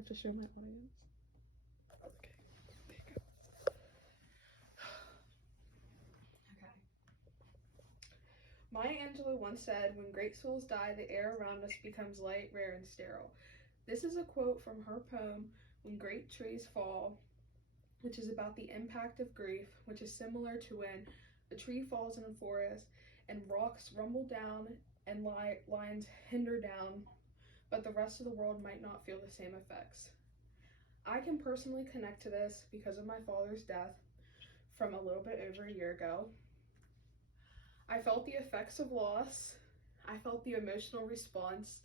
have to show my audience. Okay, there you go. Okay. Maya Angelou once said, "When great souls die, the air around us becomes light, rare, and sterile." This is a quote from her poem, When Great Trees Fall, which is about the impact of grief, which is similar to when a tree falls in a forest and rocks rumble down and lines hinder down, but the rest of the world might not feel the same effects. I can personally connect to this because of my father's death from a little bit over a year ago. I felt the effects of loss. I felt the emotional response,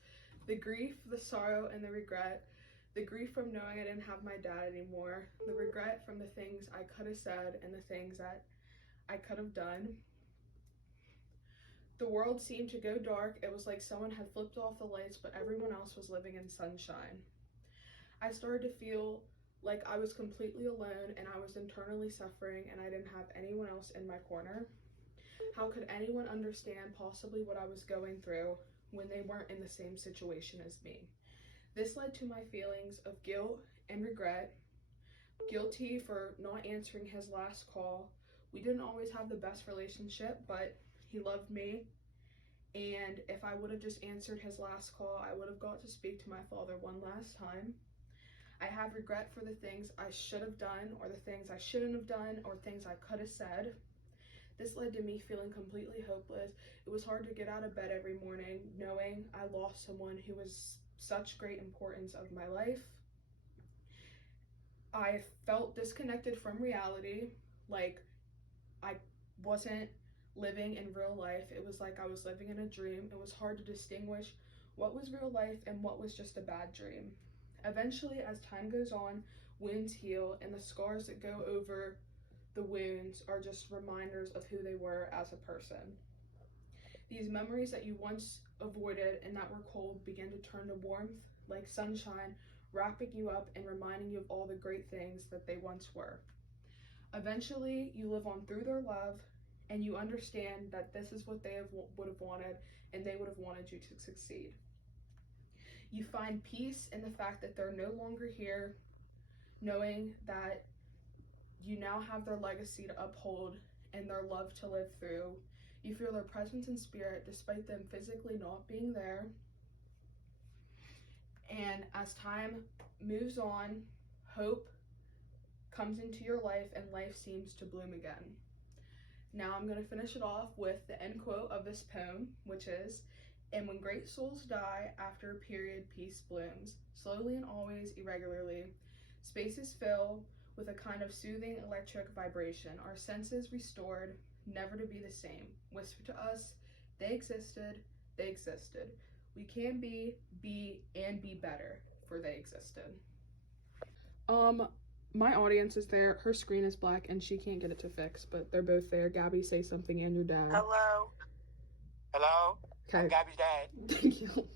the grief, the sorrow, and the regret. The grief from knowing I didn't have my dad anymore, the regret from the things I could have said and the things that I could have done. The world seemed to go dark. It was like someone had flipped off the lights, but everyone else was living in sunshine. I started to feel like I was completely alone and I was internally suffering and I didn't have anyone else in my corner. How could anyone understand possibly what I was going through when they weren't in the same situation as me? This led to my feelings of guilt and regret. Guilty for not answering his last call. We didn't always have the best relationship, but he loved me. And if I would have just answered his last call, I would have got to speak to my father one last time. I have regret for the things I should have done or the things I shouldn't have done or things I could have said. This led to me feeling completely hopeless. It was hard to get out of bed every morning knowing I lost someone who was such great importance of my life. I felt disconnected from reality, like I wasn't living in real life. It was like I was living in a dream. It was hard to distinguish what was real life and what was just a bad dream. Eventually, as time goes on, wounds heal, and the scars that go over the wounds are just reminders of who they were as a person. These memories that you once avoided and that were cold begin to turn to warmth, like sunshine, wrapping you up and reminding you of all the great things that they once were. Eventually, you live on through their love, and you understand that this is what they would have wanted, and they would have wanted you to succeed. You find peace in the fact that they're no longer here, knowing that you now have their legacy to uphold and their love to live through. You feel their presence in spirit despite them physically not being there. And as time moves on, hope comes into your life and life seems to bloom again. Now I'm going to finish it off with the end quote of this poem, which is, "And when great souls die, after a period, peace blooms, slowly and always irregularly. Spaces fill with a kind of soothing electric vibration, our senses restored, never to be the same. Whisper to us, they existed, they existed. We can be, and be better, for they existed." My audience is there. Her screen is black and she can't get it to fix, but they're both there. Gabby, say something, and your dad. Hello. Hello. Okay. I'm Gabby's dad. Thank you.